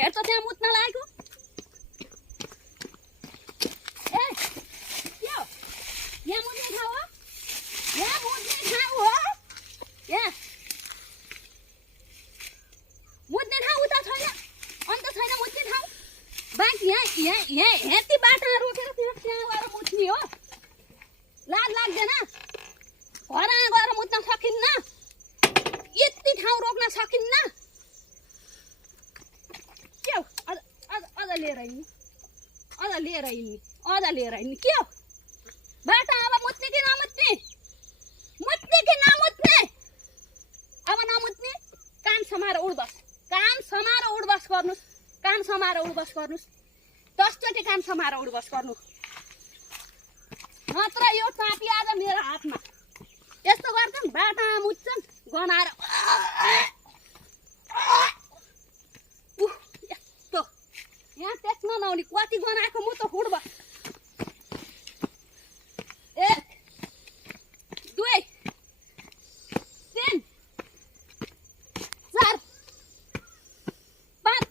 हेर त त्यहाँ मुत्न लागेको ए के हो यहाँ मुत्ने ठाउँ हो यहाँ मुत्ने ठाउँ हो यहाँ मुत्ने ठाउँ उता छैन अन्त छैन मुत्ने ठाउँ बाँकी यहाँ यति बाटो रोकेर त्यहाँ गएर मुत्ने हो लाज लाग्दैन घर गएर मुत्न सकिन्न यति ठाउँ रोक्न सकिन्न के हो अझ लिएर हिँड्ने अझ लिएर हिँड्ने के हो बाटो अब मुत्ने कि नमुत्ने मुत्ने कि नमुत्ने अब नमुत्ने काम समाएर उठबस गर्नुहोस् काम समाएर उठबस गर्नुहोस् 10 चोटि काम समाएर उठबस गर्नु नत्र यो चापी आज मेरो हातमा यस्तो गर्छन् बाटा मुच्छन् गनाएर यस्तो यहाँ टेक्न नहुने कति गनाएको म त उठबस 1 2 3 4 5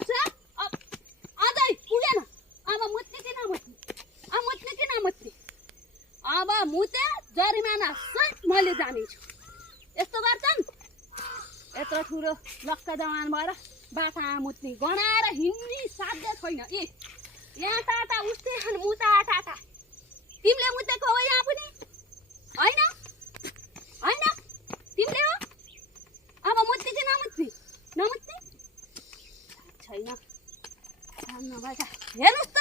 6 अझै पुगेन अब मुत्ने कि नमुत्ने अब मुते जरिमाना सहित मैले जानेछु यस्तो गर्छन् यत्रो ठुलो लक्का जवान भएर बाटा मुत्ने गनाएर हिँड्ने साध्य छैन ए यहाँ टाटा उस्तै छन् मुता टाटा तिमीले मुतेको हो यहाँ पनि होइन तिमीले हो अब मुत्ने कि नमुत्ने छैन हेर्नुहोस्